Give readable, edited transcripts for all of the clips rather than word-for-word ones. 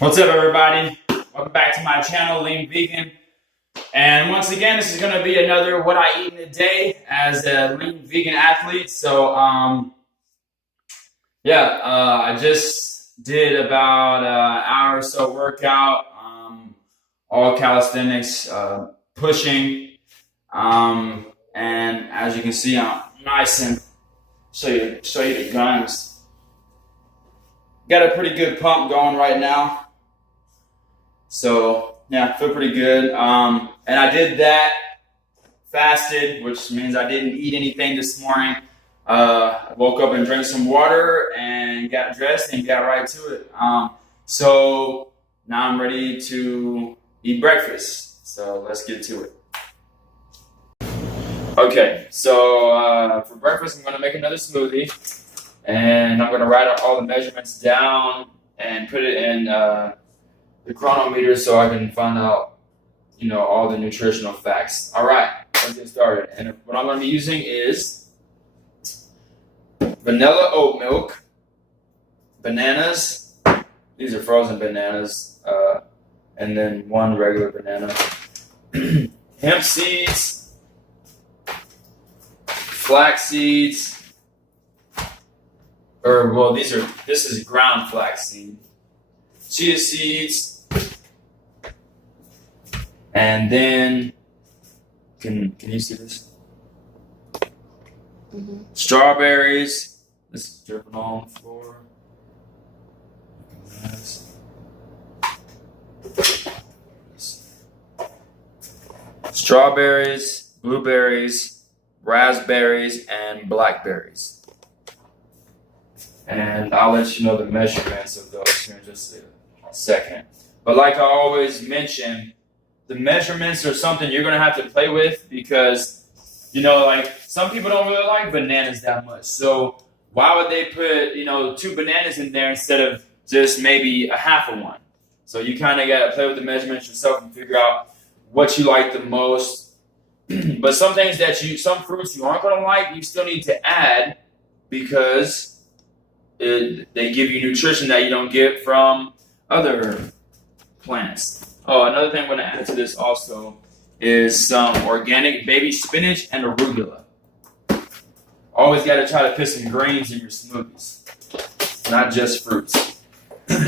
What's up, everybody? Welcome back to my channel, Lean Vegan. And once again, this is going to be another what I eat in a day as a lean vegan athlete. So, I just did about an hour or so workout, all calisthenics, pushing. And as you can see, I'm nice and show you the guns. Got a pretty good pump going right now. So yeah, feel pretty good. And I did that fasted, which means I didn't eat anything this morning. I woke up and drank some water and got dressed and got right to it. So now I'm ready to eat breakfast. So let's get to it. Okay, so for breakfast, I'm going to make another smoothie. And I'm going to write all the measurements down and put it in the chronometer so I can find out, all the nutritional facts. All right, let's get started. And what I'm going to be using is vanilla oat milk, bananas. These are frozen bananas, and then one regular banana. Hemp seeds, flax seeds. This is ground flaxseed, chia seeds, and then can you see this? Mm-hmm. Strawberries. This is dripping on the floor. Strawberries, blueberries, raspberries, and blackberries. And I'll let you know the measurements of those here in just a second. But like I always mention, the measurements are something you're going to have to play with because, some people don't really like bananas that much. So why would they put, 2 bananas in there instead of just maybe a half of one? So you kind of got to play with the measurements yourself and figure out what you like the most. But some things some fruits you aren't going to like, you still need to add because they give you nutrition that you don't get from other plants. Oh, another thing I'm going to add to this also is some organic baby spinach and arugula. Always got to try to put some greens in your smoothies, not just fruits.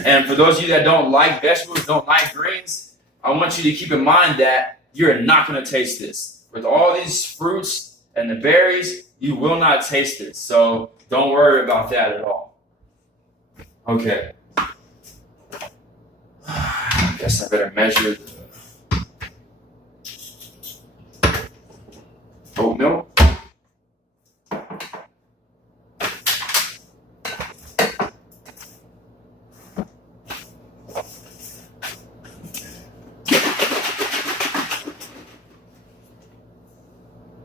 And for those of you that don't like vegetables, don't like greens, I want you to keep in mind that you're not going to taste this. With all these fruits and the berries, you will not taste it. So don't worry about that at all. Okay. I guess I better measure the oat milk.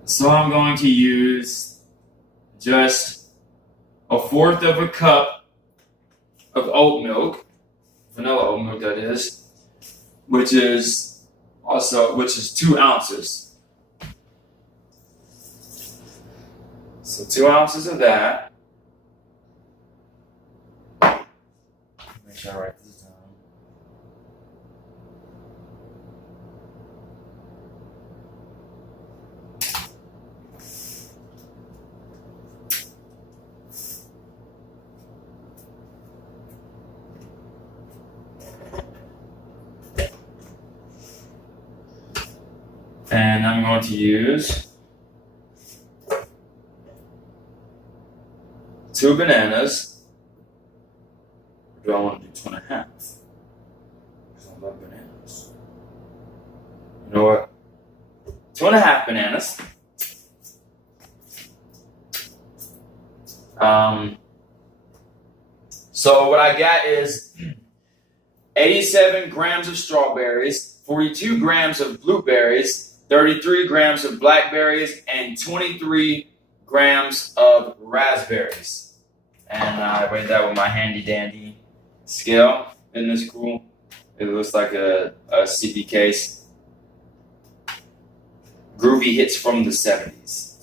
So I'm going to use just 1/4 of a cup of oat milk, vanilla oat milk that is, which is 2 ounces. So 2 ounces of that. Make sure I write this down. And I'm going to use 2 bananas. Or do I want to do 2.5? Because I love bananas. You know what? 2.5 bananas. So what I got is 87 grams of strawberries, 42 grams of blueberries, 33 grams of blackberries, and 23 grams of raspberries. And I weighed that with my handy dandy scale. Isn't this cool? It looks like a CP case. Groovy hits from the 70s.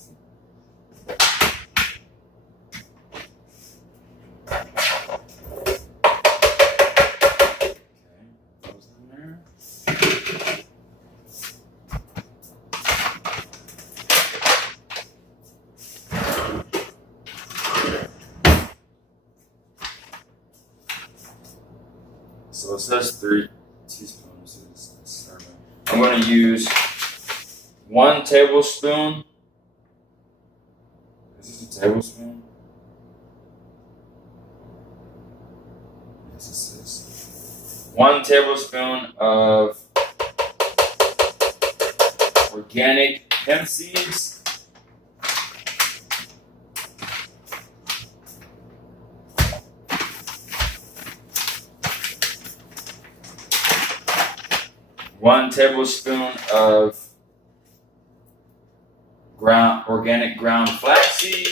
So it says 3 teaspoons. I'm going to use 1 tablespoon. Is this a tablespoon? Yes, it is. 1 tablespoon of organic hemp seeds. One tablespoon of organic ground flaxseed.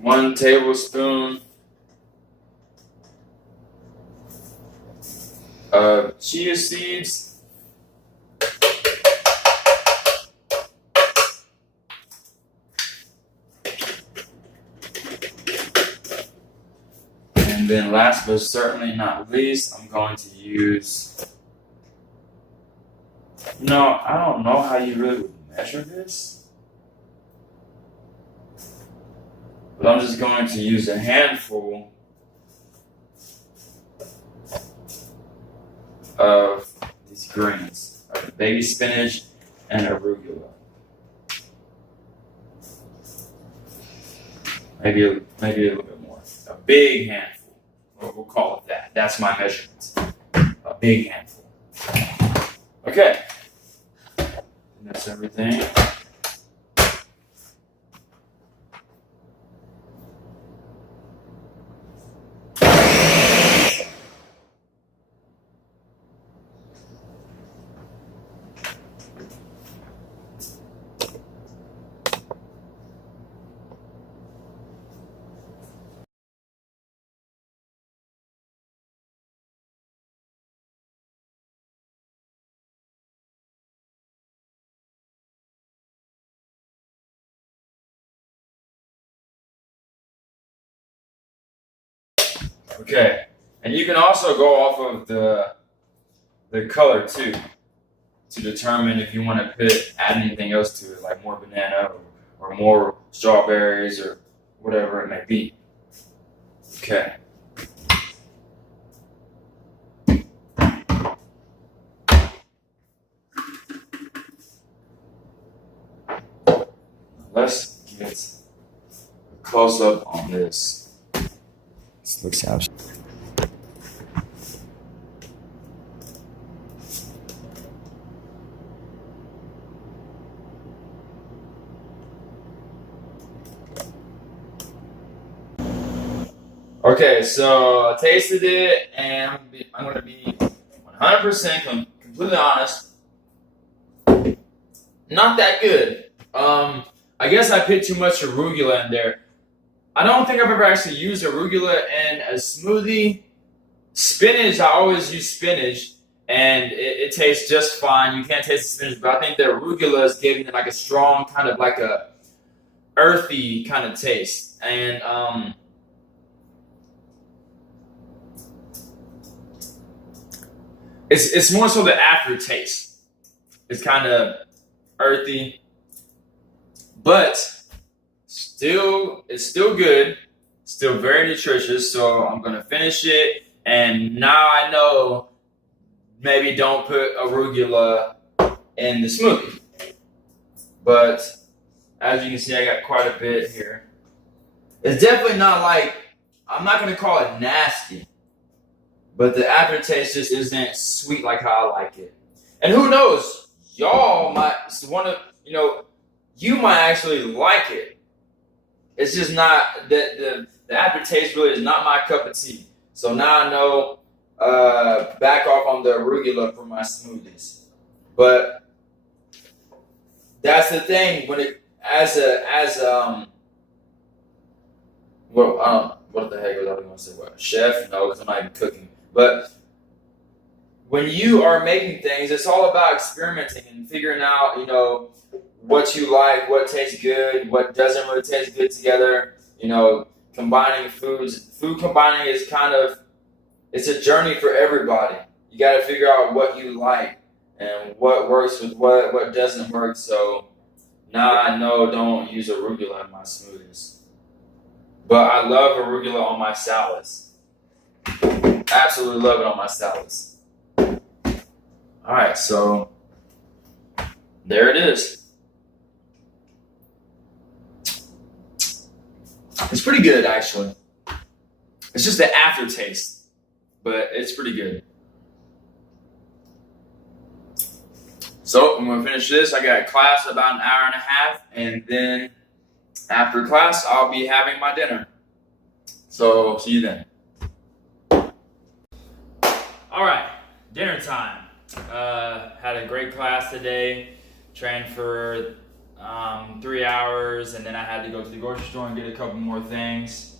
One tablespoon of chia seeds. And then last but certainly not least, I'm going to use, I don't know how you really would measure this, but I'm just going to use a handful of these greens, of the baby spinach and arugula. Maybe a little bit more. A big handful. We'll call it that. That's my measurement. A big handful. Okay. And that's everything. Okay, and you can also go off of the color too to determine if you want to add anything else to it, like more banana or more strawberries or whatever it may be. Okay. Let's get a close up on this. This looks absolutely. Okay, so I tasted it, and I'm going to be 100% completely honest. Not that good. I guess I put too much arugula in there. I don't think I've ever actually used arugula in a smoothie. Spinach, I always use spinach, and it tastes just fine. You can't taste the spinach, but I think the arugula is giving it like a strong kind of like a earthy kind of taste. And it's more so the aftertaste. It's kind of earthy, but it's still good, still very nutritious. So I'm gonna finish it, and now I know maybe don't put arugula in the smoothie. But as you can see, I got quite a bit here. It's definitely not like, I'm not gonna call it nasty, but the aftertaste just isn't sweet like how I like it. And who knows, y'all might you might actually like it. It's just not the aftertaste really is not my cup of tea. So now I know back off on the arugula for my smoothies. But that's the thing when it what the heck was I going to say? What, chef? No, because I'm not even cooking. But when you are making things, it's all about experimenting and figuring out, what you like, what tastes good, what doesn't really taste good together. Combining foods. Food combining is it's a journey for everybody. You got to figure out what you like and what works with what doesn't work. So now I know don't use arugula in my smoothies. But I love arugula on my salads. Absolutely love it on my salads. All right, so there it is. It's pretty good, actually. It's just the aftertaste, but it's pretty good. So I'm gonna finish this. I got class in about an hour and a half, and then after class, I'll be having my dinner. So see you then. All right, dinner time. Had a great class today. Trained for 3 hours, and then I had to go to the grocery store and get a couple more things.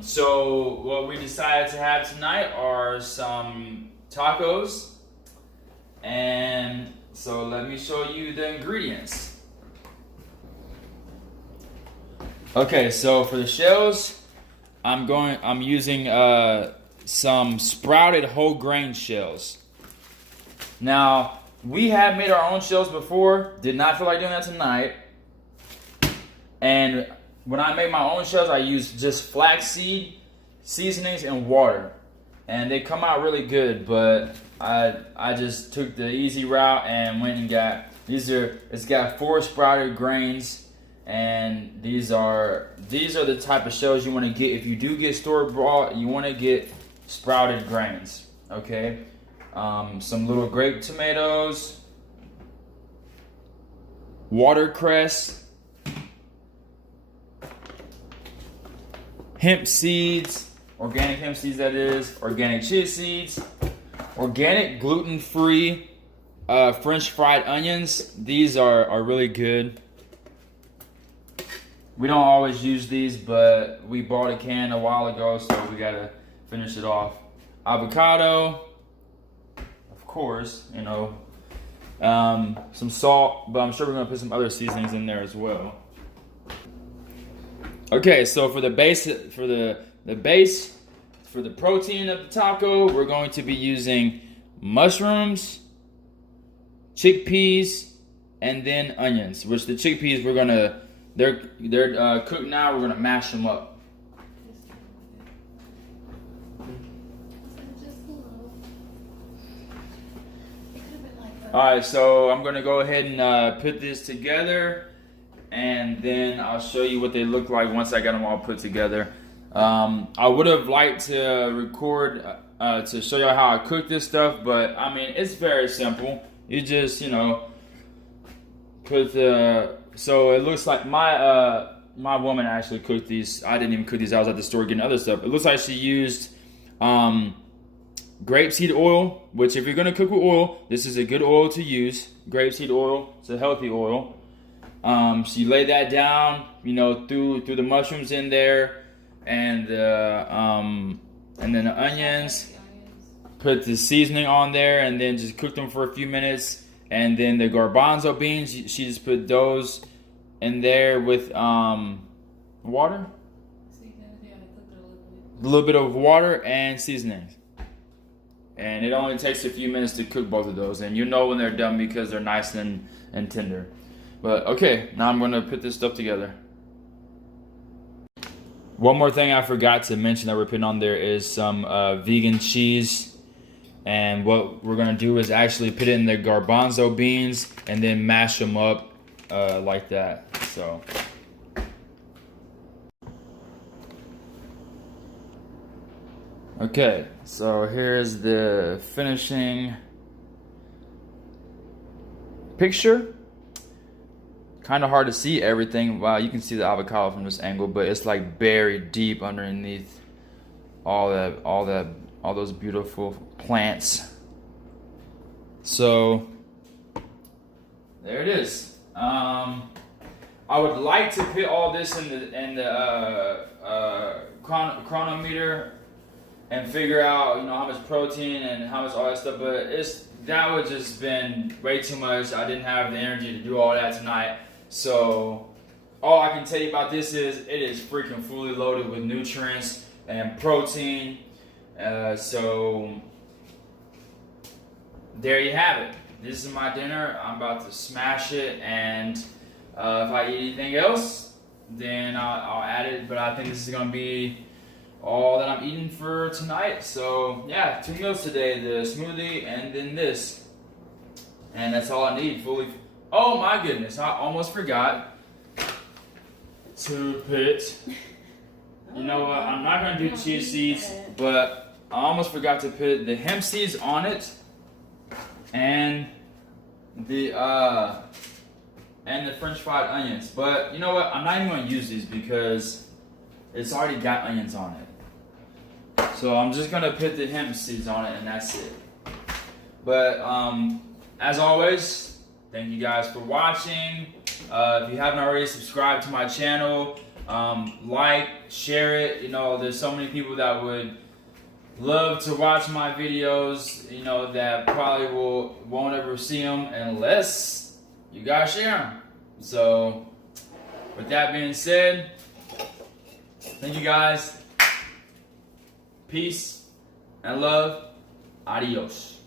So what we decided to have tonight are some tacos. And so let me show you the ingredients. Okay, so for the shells, I'm using some sprouted whole grain shells. Now, we have made our own shells before, did not feel like doing that tonight. And when I make my own shells, I use just flaxseed, seasonings, and water. And they come out really good, but I just took the easy route and went and got it's got 4 sprouted grains, and these are the type of shells you want to get. If you do get store bought, you want to get sprouted grains. Okay, some little grape tomatoes, watercress, hemp seeds, organic hemp seeds, that is, organic chia seeds, organic gluten-free French fried onions. These are really good. We don't always use these, but we bought a can a while ago, so we gotta finish it off. Avocado, of course, you know, some salt, but I'm sure we're gonna put some other seasonings in there as well. Okay, so for the base, for the protein of the taco, we're going to be using mushrooms, chickpeas, and then onions. Which the chickpeas they're cooked now. We're gonna mash them up. All right, so I'm gonna go ahead and put this together, and then I'll show you what they look like once I got them all put together. I would have liked to record to show you how I cook this stuff, but I mean, it's very simple. You just, you know, put so it looks like my woman actually cooked these. I didn't even cook these. I was at the store getting other stuff. It looks like she used grapeseed oil, which if you're gonna cook with oil, this is a good oil to use. Grapeseed oil, it's a healthy oil. So you lay that down, you know, through the mushrooms in there, and then the onions. Put the seasoning on there, and then just cook them for a few minutes. And then the garbanzo beans, she just put those in there with water, a little bit of water and seasonings. And it only takes a few minutes to cook both of those, and you know when they're done because they're nice and tender. But okay, now I'm gonna put this stuff together. One more thing I forgot to mention that we're putting on there is some vegan cheese. And what we're gonna do is actually put in the garbanzo beans and then mash them up like that. So. Okay, so here's the finishing picture. Kind of hard to see everything. Wow, you can see the avocado from this angle, but it's like buried deep underneath all those beautiful plants. So there it is. I would like to put all this in the chronometer and figure out, you know, how much protein and how much all that stuff, but that would just been way too much. I didn't have the energy to do all that tonight. So all I can tell you about this is it is freaking fully loaded with nutrients and protein. So there you have it. This is my dinner. I'm about to smash it, and if I eat anything else, then I'll add it. But I think this is gonna be all that I'm eating for tonight. So yeah, 2 meals today: the smoothie and then this, and that's all I need. Fully. Oh my goodness! I almost forgot to put. You know what? I'm not gonna do chia seeds, but I almost forgot to put the hemp seeds on it, and the French fried onions. But you know what? I'm not even gonna use these because it's already got onions on it. So I'm just gonna put the hemp seeds on it, and that's it. But as always, thank you guys for watching. If you haven't already, subscribed to my channel. Like, share it. You know, there's so many people that would love to watch my videos, you know, that probably won't ever see them unless you guys share them. So with that being said, thank you guys. Peace and love. Adios.